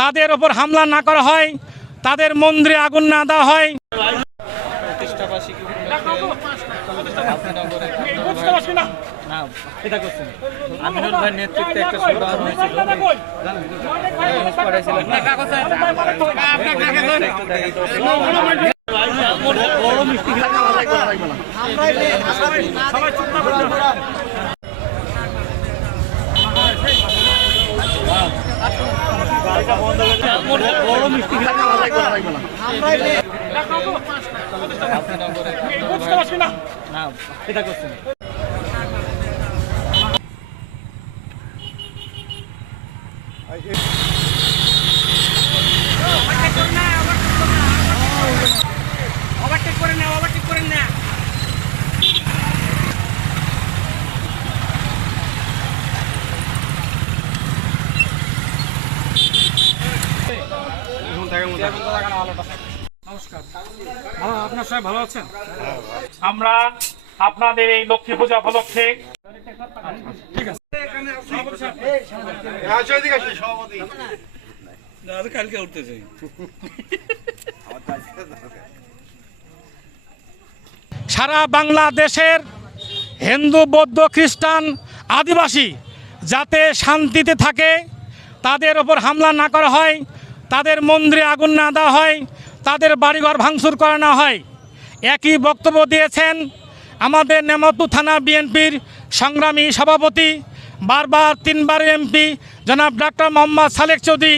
তাদের ওপর হামলা না করা হয়, তাদের মন্দিরে আগুন না দেওয়া হয়। আমিনুল ভাইয়ের নেতৃত্বে একটা শোডাউন হয়েছিল। নমস্কার, আপনার সবাই ভালো আছেন? আমরা আপনাদের এই লক্ষ্মী পূজা উপলক্ষে সারা বাংলাদেশের হিন্দু, বৌদ্ধ, খ্রিস্টান, আদিবাসী যাতে শান্তিতে থাকে, তাদের ওপর হামলা না করা হয়, তাদের মন্দিরে আগুন না দেওয়া হয়, তাদের বাড়িঘর ভাঙচুর করা না হয়, একই বক্তব্য দিয়েছেন আমাদের নেমাতুর থানা বিএনপির সংগ্রামী সভাপতি, বারবার 3বার এমপি জনাব ডক্টর মোহাম্মদ সালেক চৌধুরী।